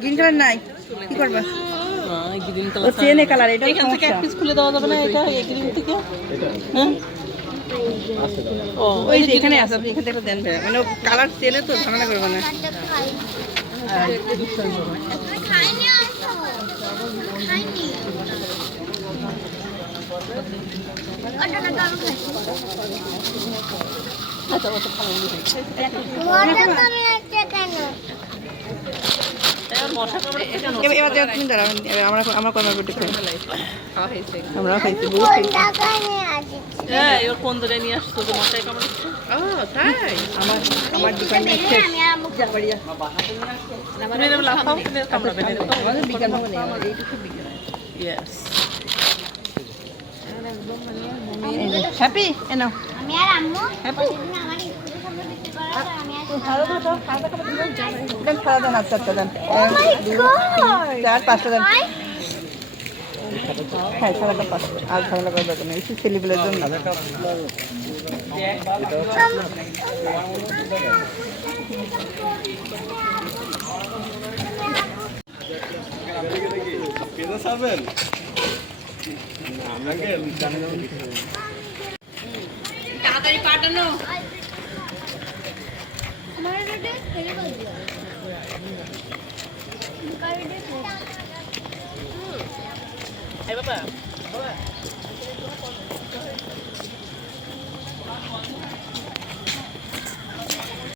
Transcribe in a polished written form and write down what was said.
Green colour নাই, কি করবা? গ্রিন ও চেনে কালার, এটা এখান থেকে এক পিস খুলে দেওয়া যাবে না এটা এই গ্রিন থেকে? হ্যাঁ ওই যে এখানে আছে, আপনি এখান থেকে দেন ভাইয়া, মানে কালার চেনে তো ঝামেলা করবে না। এবার তুমি দাঁড়াও, আমার কর্মের পেটে আমরাও খাইছি। এবার কোন দূরে নিয়ে আসছো যে মশাই কামড়াচ্ছে? আমার দোকানে বিজ্ঞান ভবনে এইটুকু বিজ্ঞান। হ্যাপি এনো হ্যাপি খাওয়া দেন, আচ্ছা আচ্ছা দেন, 1 2 3 4 5টা দেন। হ্যাঁ সারাটা 5টা, আর ঝামেলা করার দরকার নেই, ছেলেগুলোর জন্য। তাড়াতাড়ি পাঠানো। বাবা